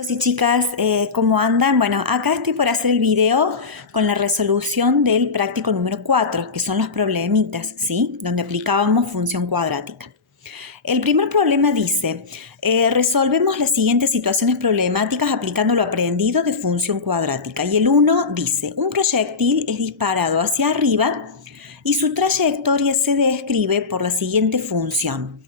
Chicos y chicas, ¿cómo andan? Bueno, acá estoy por hacer el video con la resolución del práctico número 4, que son los problemitas, ¿sí? Donde aplicábamos función cuadrática. El primer problema dice, resolvemos las siguientes situaciones problemáticas aplicando lo aprendido de función cuadrática. Y el 1 dice, un proyectil es disparado hacia arriba y su trayectoria se describe por la siguiente función.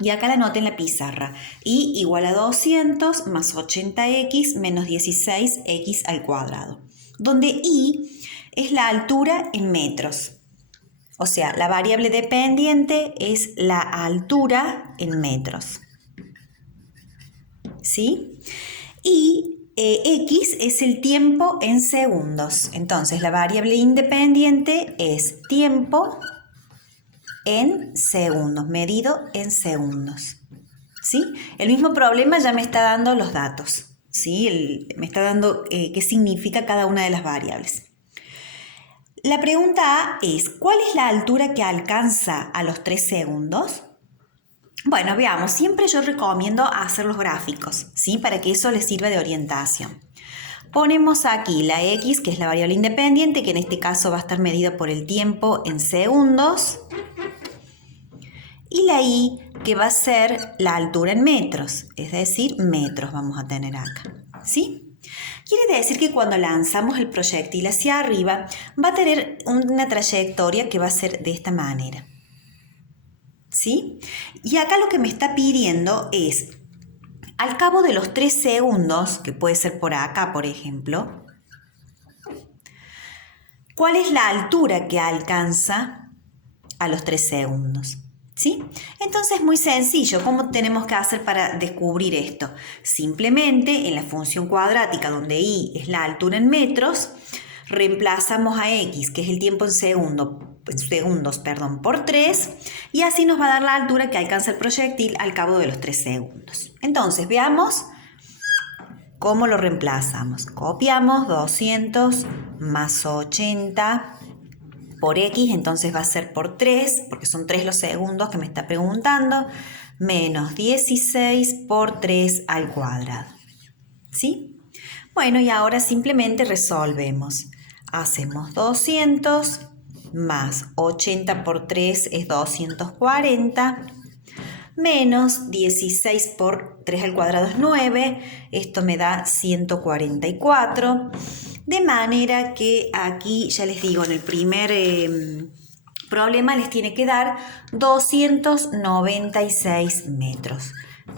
Y acá la nota en la pizarra. Y igual a 200 más 80x menos 16x al cuadrado. Donde y es la altura en metros. O sea, la variable dependiente es la altura en metros. ¿Sí? Y x es el tiempo en segundos. Entonces, la variable independiente es tiempo en segundos, medido en segundos. ¿Sí? El mismo problema ya me está dando los datos, ¿sí? Me está dando qué significa cada una de las variables. La pregunta A es, ¿cuál es la altura que alcanza a los 3 segundos? Bueno, veamos, siempre yo recomiendo hacer los gráficos, ¿sí? Para que eso les sirva de orientación. Ponemos aquí la x, que es la variable independiente, que en este caso va a estar medida por el tiempo en segundos. Y la y, que va a ser la altura en metros, es decir, metros vamos a tener acá, ¿sí? Quiere decir que cuando lanzamos el proyectil hacia arriba, va a tener una trayectoria que va a ser de esta manera, ¿sí? Y acá lo que me está pidiendo es, al cabo de los 3 segundos, que puede ser por acá, por ejemplo, ¿cuál es la altura que alcanza a los 3 segundos? ¿Sí? Entonces, muy sencillo. ¿Cómo tenemos que hacer para descubrir esto? Simplemente en la función cuadrática, donde y es la altura en metros, reemplazamos a x, que es el tiempo en segundos, por 3, y así nos va a dar la altura que alcanza el proyectil al cabo de los 3 segundos. Entonces, veamos cómo lo reemplazamos. Copiamos 200 más 80 por x, entonces va a ser por 3, porque son 3 los segundos que me está preguntando, menos 16 por 3 al cuadrado. ¿Sí? Bueno, y ahora simplemente resolvemos. Hacemos 200 más 80 por 3 es 240, menos 16 por 3 al cuadrado es 9, esto me da 144. De manera que aquí, ya les digo, en el primer problema les tiene que dar 296 metros.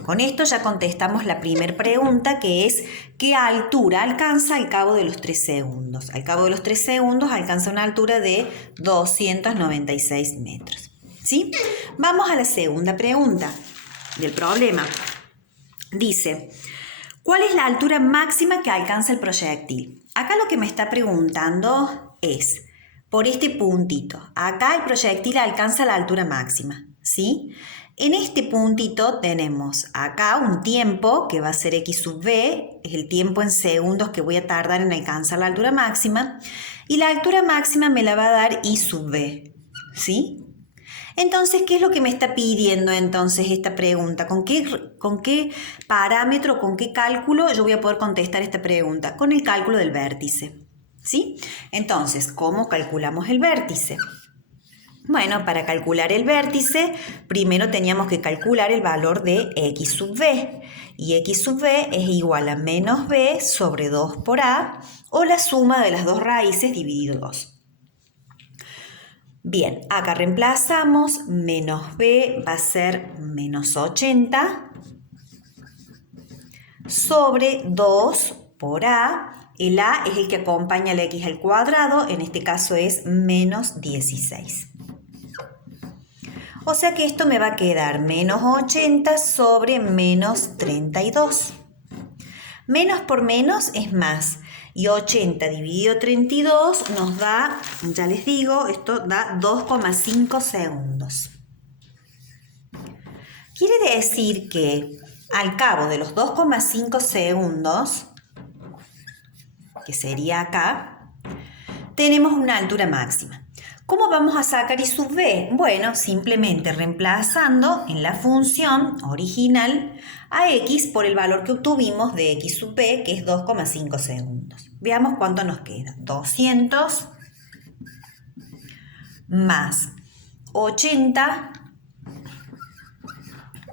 Con esto ya contestamos la primera pregunta, que es ¿qué altura alcanza al cabo de los 3 segundos? Al cabo de los 3 segundos alcanza una altura de 296 metros. ¿Sí? Vamos a la segunda pregunta del problema. Dice, ¿cuál es la altura máxima que alcanza el proyectil? Acá lo que me está preguntando es, por este puntito, acá el proyectil alcanza la altura máxima, ¿sí? En este puntito tenemos acá un tiempo que va a ser x sub v, es el tiempo en segundos que voy a tardar en alcanzar la altura máxima, y la altura máxima me la va a dar y sub v, ¿sí? Entonces, ¿qué es lo que me está pidiendo entonces esta pregunta? ¿Con qué parámetro, con qué cálculo yo voy a poder contestar esta pregunta? Con el cálculo del vértice, ¿sí? Entonces, ¿cómo calculamos el vértice? Bueno, para calcular el vértice, primero teníamos que calcular el valor de x sub v. Y x sub v es igual a menos b sobre 2 por a, o la suma de las dos raíces dividido 2. Bien, acá reemplazamos, menos b va a ser menos 80 sobre 2 por a. El a es el que acompaña al x al cuadrado, en este caso es menos 16. O sea que esto me va a quedar menos 80 sobre menos 32. Menos por menos es más. Y 80 dividido 32 nos da, ya les digo, esto da 2,5 segundos. Quiere decir que al cabo de los 2,5 segundos, que sería acá, tenemos una altura máxima. ¿Cómo vamos a sacar y sub b? Bueno, simplemente reemplazando en la función original a x por el valor que obtuvimos de x sub b, que es 2,5 segundos. Veamos cuánto nos queda. 200 más 80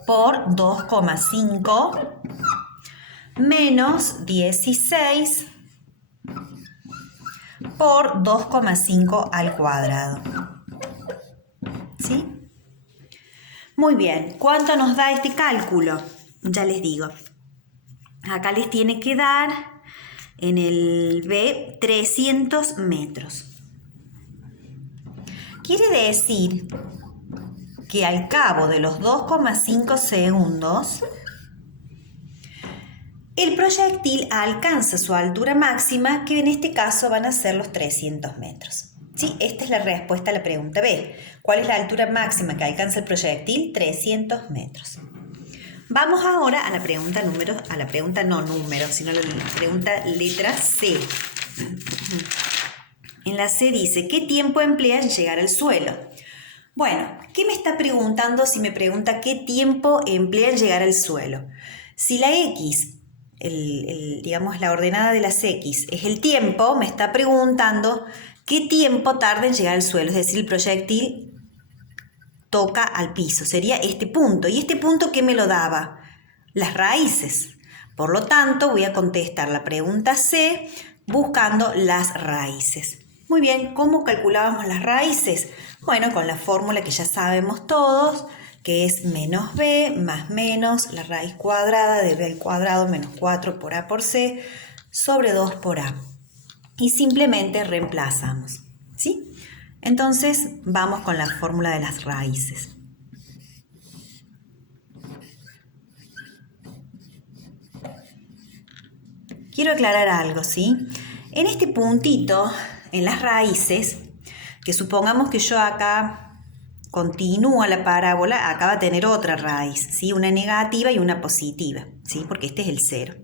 por 2,5 menos 16 por 2,5 al cuadrado. ¿Sí? Muy bien. ¿Cuánto nos da este cálculo? Ya les digo. Acá les tiene que dar en el B 300 metros. Quiere decir que al cabo de los 2,5 segundos, el proyectil alcanza su altura máxima, que en este caso van a ser los 300 metros. ¿Sí? Esta es la respuesta a la pregunta B. ¿Cuál es la altura máxima que alcanza el proyectil? 300 metros. Vamos ahora a la pregunta sino la pregunta letra C. En la C dice, ¿qué tiempo emplea en llegar al suelo? Bueno, ¿qué me está preguntando si me pregunta qué tiempo emplea en llegar al suelo? Si la X, digamos la ordenada de las X, es el tiempo, me está preguntando qué tiempo tarda en llegar al suelo, es decir, el proyectil toca al piso, sería este punto. ¿Y este punto qué me lo daba? Las raíces. Por lo tanto, voy a contestar la pregunta C buscando las raíces. Muy bien, ¿cómo calculábamos las raíces? Bueno, con la fórmula que ya sabemos todos, que es menos b más menos la raíz cuadrada de b al cuadrado menos 4 por a por c sobre 2 por a. Y simplemente reemplazamos, ¿sí? Entonces, vamos con la fórmula de las raíces. Quiero aclarar algo, ¿sí? En este puntito, en las raíces, que supongamos que yo acá continúa la parábola, acá va a tener otra raíz, ¿sí? Una negativa y una positiva, ¿sí? Porque este es el 0.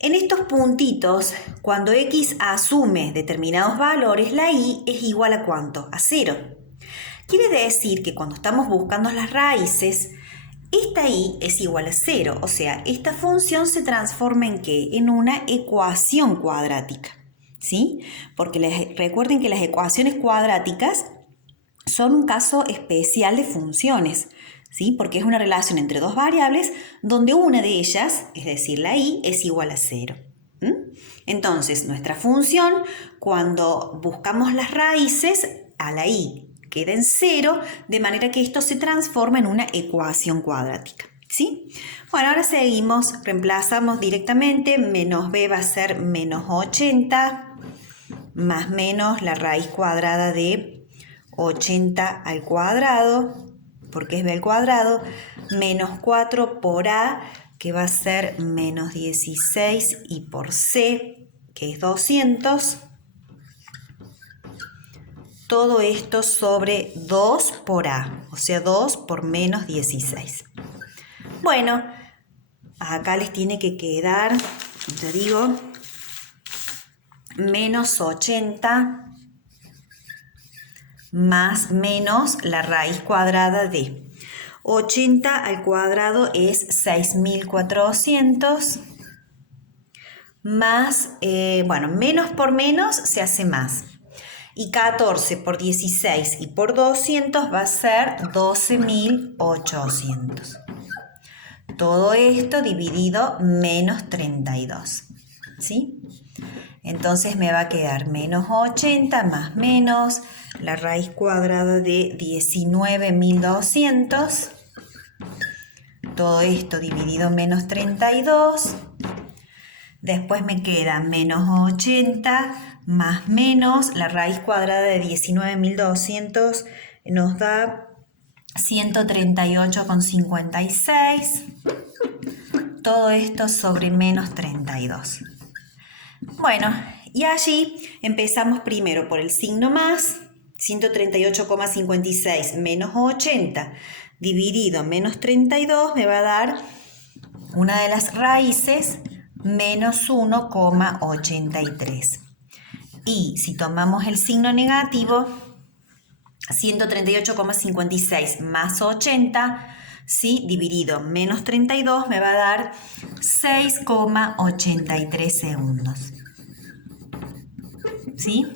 En estos puntitos, cuando x asume determinados valores, la y es igual a ¿cuánto? A 0. Quiere decir que cuando estamos buscando las raíces, esta y es igual a 0. O sea, esta función se transforma ¿en qué? En una ecuación cuadrática, ¿sí? Porque recuerden que las ecuaciones cuadráticas son un caso especial de funciones, ¿sí? Porque es una relación entre dos variables donde una de ellas, es decir, la y, es igual a 0. Entonces, nuestra función, cuando buscamos las raíces, a la y queda en 0, de manera que esto se transforma en una ecuación cuadrática, ¿sí? Bueno, ahora seguimos, reemplazamos directamente, menos b va a ser menos 80, más menos la raíz cuadrada de 80 al cuadrado, porque es b al cuadrado, menos 4 por a, que va a ser menos 16, y por c, que es 200. Todo esto sobre 2 por a, o sea, 2 por menos 16. Bueno, acá les tiene que quedar, ya digo, menos 80 más menos la raíz cuadrada de 80 al cuadrado es 6400 más, menos por menos se hace más. Y 14 por 16 y por 200 va a ser 12.800. Todo esto dividido menos 32, ¿sí? Entonces me va a quedar menos 80 más menos la raíz cuadrada de 19.200. Todo esto dividido menos 32. Después me queda menos 80 más menos la raíz cuadrada de 19.200 nos da 138,56. Todo esto sobre menos 32. Bueno, y allí empezamos primero por el signo más, 138,56 menos 80 dividido menos 32 me va a dar una de las raíces, menos 1,83. Y si tomamos el signo negativo, 138,56 más 80, ¿sí? Dividido menos 32 me va a dar 6,83 segundos. ¿Sí?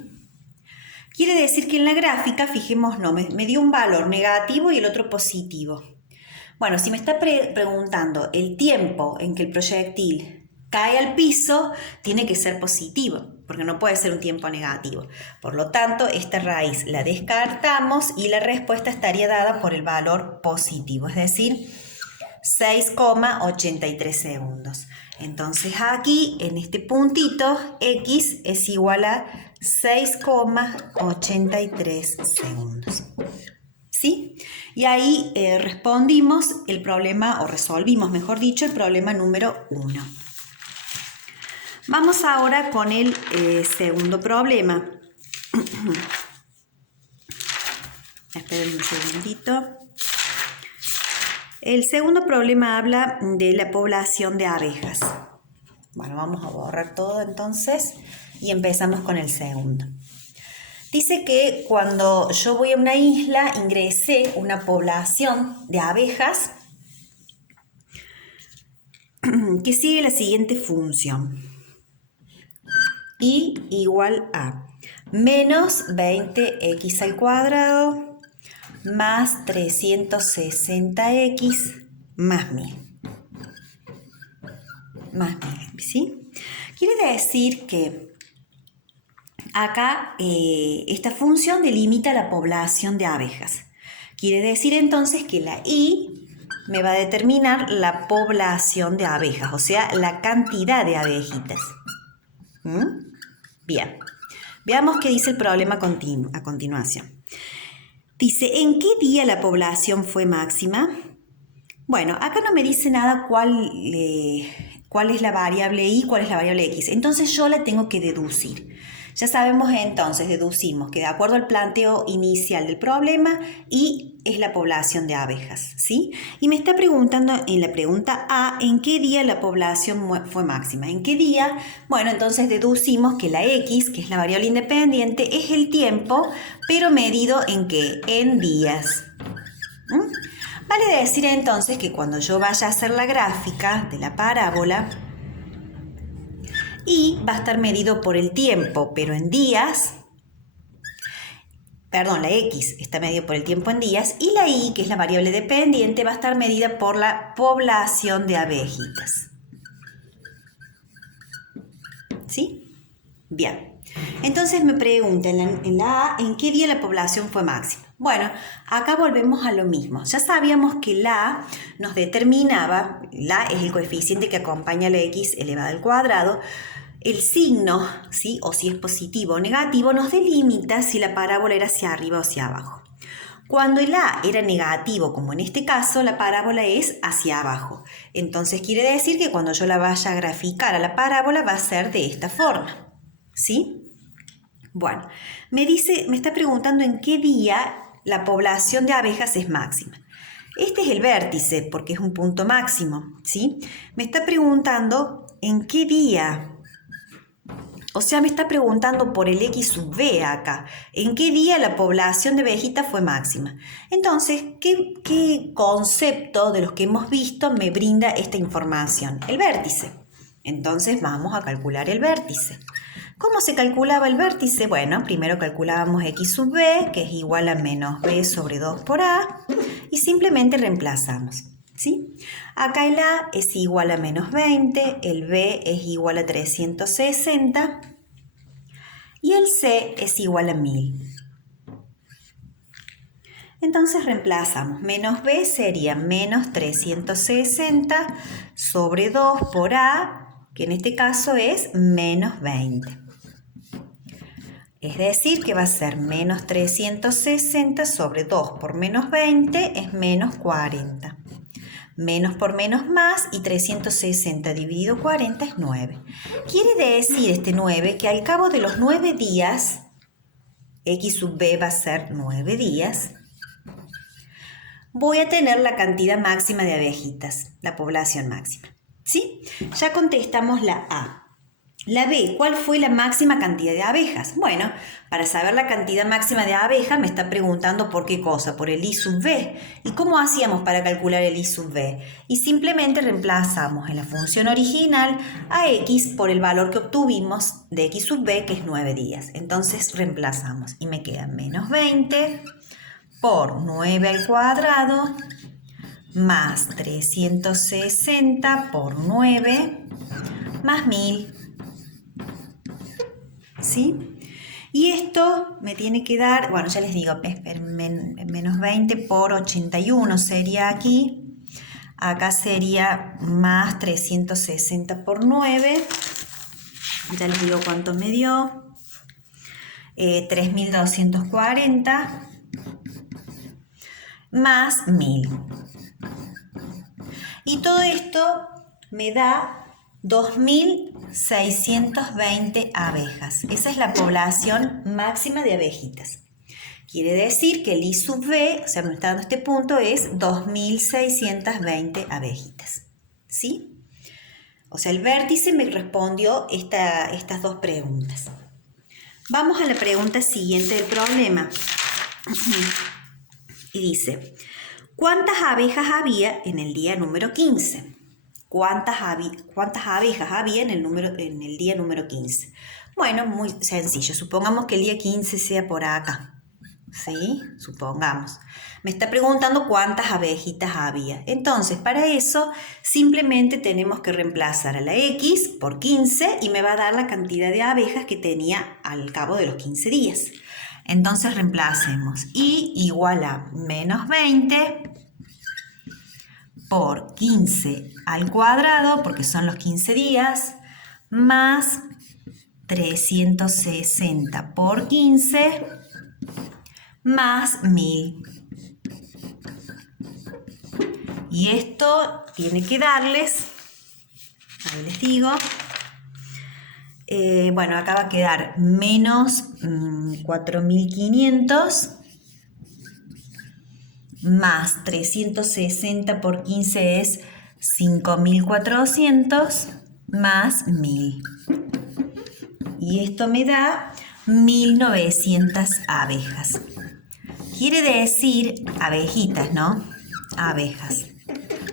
Quiere decir que en la gráfica, fijémonos, me dio un valor negativo y el otro positivo. Bueno, si me está preguntando el tiempo en que el proyectil cae al piso, tiene que ser positivo, porque no puede ser un tiempo negativo. Por lo tanto, esta raíz la descartamos y la respuesta estaría dada por el valor positivo, es decir, 6,83 segundos. Entonces aquí, en este puntito, X es igual a 6,83 segundos. ¿Sí? Y ahí respondimos el problema, o resolvimos, mejor dicho, el problema número 1. Vamos ahora con el segundo problema. Esperen un segundito. El segundo problema habla de la población de abejas. Bueno, vamos a borrar todo entonces y empezamos con el segundo. Dice que cuando yo voy a una isla, ingresé una población de abejas que sigue la siguiente función. Y igual a menos 20x al cuadrado más 360x más 1000. Más 1000, ¿sí? Quiere decir que acá esta función delimita la población de abejas. Quiere decir entonces que la y me va a determinar la población de abejas, o sea, la cantidad de abejitas. Bien, veamos qué dice el problema a continuación. Dice, ¿en qué día la población fue máxima? Bueno, acá no me dice nada cuál es la variable y cuál es la variable x. Entonces yo la tengo que deducir. Ya sabemos entonces, deducimos que de acuerdo al planteo inicial del problema, y es la población de abejas, ¿sí? Y me está preguntando en la pregunta A, ¿en qué día la población fue máxima? ¿En qué día? Bueno, entonces deducimos que la x, que es la variable independiente, es el tiempo, pero medido ¿en qué? En días. Vale decir entonces que cuando yo vaya a hacer la gráfica de la parábola, y va a estar medido por el tiempo, pero en días, perdón, la X está medido por el tiempo en días, y la Y, que es la variable dependiente, va a estar medida por la población de abejitas. ¿Sí? Bien. Entonces me pregunta en la A, ¿en qué día la población fue máxima? Bueno, acá volvemos a lo mismo. Ya sabíamos que la A nos determinaba, la es el coeficiente que acompaña a la X elevada al cuadrado. El signo, ¿sí? O si es positivo o negativo, nos delimita si la parábola era hacia arriba o hacia abajo. Cuando el A era negativo, como en este caso, la parábola es hacia abajo. Entonces quiere decir que cuando yo la vaya a graficar a la parábola va a ser de esta forma. ¿Sí? Bueno, me está preguntando en qué día la población de abejas es máxima. Este es el vértice porque es un punto máximo, ¿sí? Me está preguntando en qué día. O sea, me está preguntando por el X sub B acá. ¿En qué día la población de abejitas fue máxima? Entonces, ¿qué concepto de los que hemos visto me brinda esta información? El vértice. Entonces, vamos a calcular el vértice. ¿Cómo se calculaba el vértice? Bueno, primero calculábamos X sub B, que es igual a menos B sobre 2 por A, y simplemente reemplazamos. ¿Sí? Acá el A es igual a menos 20, el B es igual a 360 y el C es igual a 1000. Entonces reemplazamos. Menos B sería menos 360 sobre 2 por A, que en este caso es menos 20. Es decir, que va a ser menos 360 sobre 2 por menos 20 es menos 40. Menos por menos más y 360 dividido 40 es 9. Quiere decir este 9 que al cabo de los 9 días, X sub B va a ser 9 días, voy a tener la cantidad máxima de abejitas, la población máxima. ¿Sí? Ya contestamos la A. La B, ¿cuál fue la máxima cantidad de abejas? Bueno, para saber la cantidad máxima de abejas me está preguntando por qué cosa, por el I sub B. ¿Y cómo hacíamos para calcular el I sub B? Y simplemente reemplazamos en la función original a X por el valor que obtuvimos de X sub B, que es 9 días. Entonces reemplazamos y me queda menos 20 por 9 al cuadrado más 360 por 9 más 1000. ¿Sí? Y esto me tiene que dar, bueno, ya les digo, menos 20 por 81 sería aquí. Acá sería más 360 por 9. Ya les digo cuánto me dio. 3240 más 1000. Y todo esto me da 2620 abejas. Esa es la población máxima de abejitas. Quiere decir que el I sub B, o sea, me está dando este punto, es 2620 abejitas. ¿Sí? O sea, el vértice me respondió estas dos preguntas. Vamos a la pregunta siguiente del problema. Y dice, ¿cuántas abejas había en el día número 15? ¿Cuántas abejas había en el día número 15? Bueno, muy sencillo. Supongamos que el día 15 sea por acá. ¿Sí? Supongamos. Me está preguntando cuántas abejitas había. Entonces, para eso, simplemente tenemos que reemplazar a la X por 15 y me va a dar la cantidad de abejas que tenía al cabo de los 15 días. Entonces, reemplacemos. Y igual a menos 20 por 15 al cuadrado, porque son los 15 días, más 360 por 15 más 1000. Y esto tiene que darles, ahí les digo, bueno, acá va a quedar menos 4500 más 360 por 15 es 5400 más 1000. Y esto me da 1900 abejas. Quiere decir abejitas, ¿no? Abejas.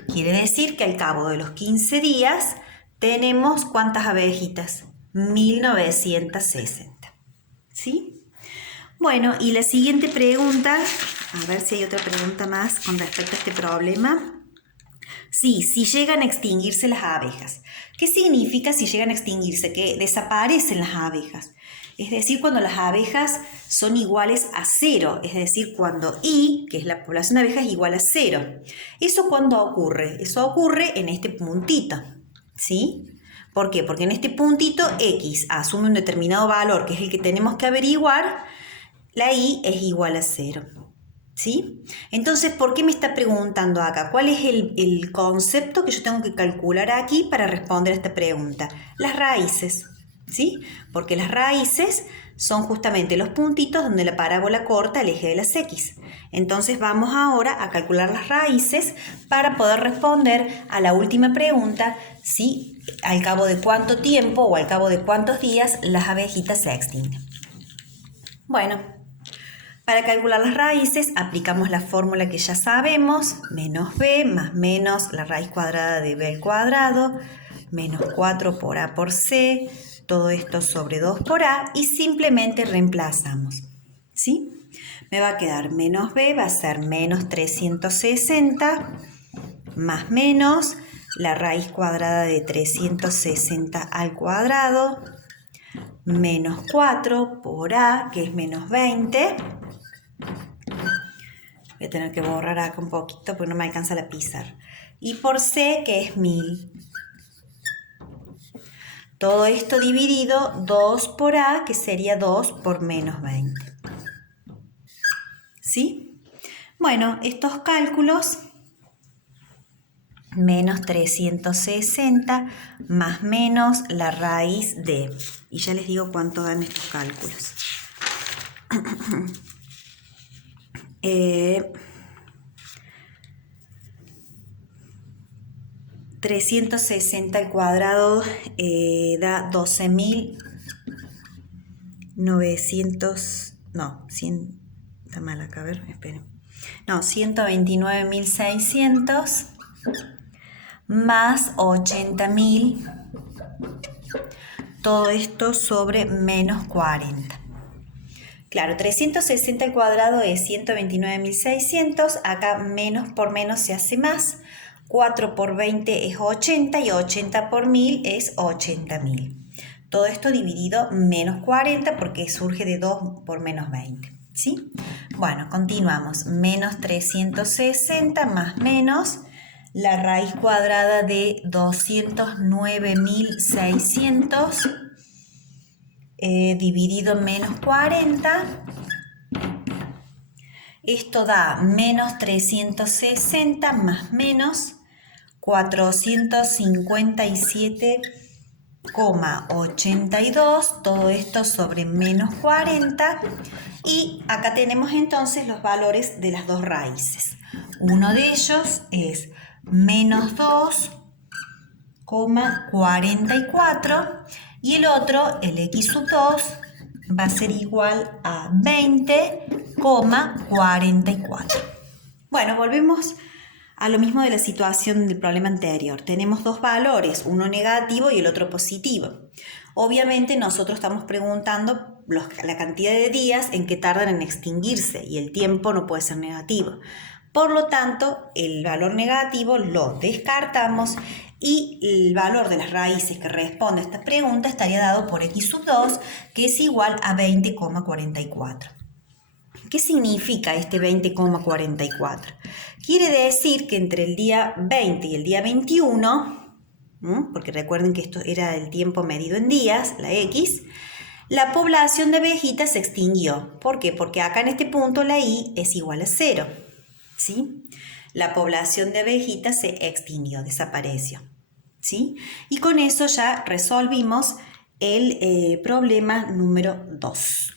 Quiere decir que al cabo de los 15 días tenemos ¿cuántas abejitas? 1960. ¿Sí? Bueno, y la siguiente pregunta, a ver si hay otra pregunta más con respecto a este problema. Sí, si llegan a extinguirse las abejas. ¿Qué significa si llegan a extinguirse? Que desaparecen las abejas. Es decir, cuando las abejas son iguales a 0, es decir, cuando I, que es la población de abejas, es igual a 0. ¿Eso cuándo ocurre? Eso ocurre en este puntito, ¿sí? ¿Por qué? Porque en este puntito X asume un determinado valor, que es el que tenemos que averiguar, la I es igual a 0. ¿Sí? Entonces, ¿por qué me está preguntando acá? ¿Cuál es el concepto que yo tengo que calcular aquí para responder a esta pregunta? Las raíces, ¿sí? Porque las raíces son justamente los puntitos donde la parábola corta el eje de las X. Entonces vamos ahora a calcular las raíces para poder responder a la última pregunta, ¿sí? Al cabo de cuánto tiempo o al cabo de cuántos días las abejitas se extinguen. Bueno, para calcular las raíces aplicamos la fórmula que ya sabemos, menos b más menos la raíz cuadrada de b al cuadrado, menos 4 por a por c, todo esto sobre 2 por a y simplemente reemplazamos, ¿sí? Me va a quedar menos b, va a ser menos 360 más menos la raíz cuadrada de 360 al cuadrado, menos 4 por a, que es menos 20. Voy a tener que borrar acá un poquito porque no me alcanza la pizarra. Y por C, que es 1000. Todo esto dividido 2 por A, que sería 2 por menos 20. ¿Sí? Bueno, estos cálculos, menos 360 más menos la raíz de. Y ya les digo cuánto dan estos cálculos. 360 al cuadrado da 12.900, no, 100, está mal acá, a ver, esperen. No, 129.600 más 80.000, todo esto sobre menos 40. Claro, 360 al cuadrado es 129.600, acá menos por menos se hace más, 4 por 20 es 80 y 80 por 1000 es 80.000. Todo esto dividido menos 40 porque surge de 2 por menos 20, ¿sí? Bueno, continuamos, menos 360 más menos la raíz cuadrada de 209.600 dividido menos 40, esto da menos 360 más menos 457,82, todo esto sobre menos 40, y acá tenemos entonces los valores de las dos raíces. Uno de ellos es menos 2,44 y el otro, el x sub 2, va a ser igual a 20,44. Bueno, volvemos a lo mismo de la situación del problema anterior. Tenemos dos valores, uno negativo y el otro positivo. Obviamente nosotros estamos preguntando la cantidad de días en que tardan en extinguirse y el tiempo no puede ser negativo. Por lo tanto, el valor negativo lo descartamos y el valor de las raíces que responde a esta pregunta estaría dado por x sub 2, que es igual a 20,44. ¿Qué significa este 20,44? Quiere decir que entre el día 20 y el día 21, porque recuerden que esto era el tiempo medido en días, la X, la población de abejitas se extinguió. ¿Por qué? Porque acá en este punto la Y es igual a 0. ¿Sí? La población de abejitas se extinguió, desapareció. ¿Sí? Y con eso ya resolvimos el problema número 2.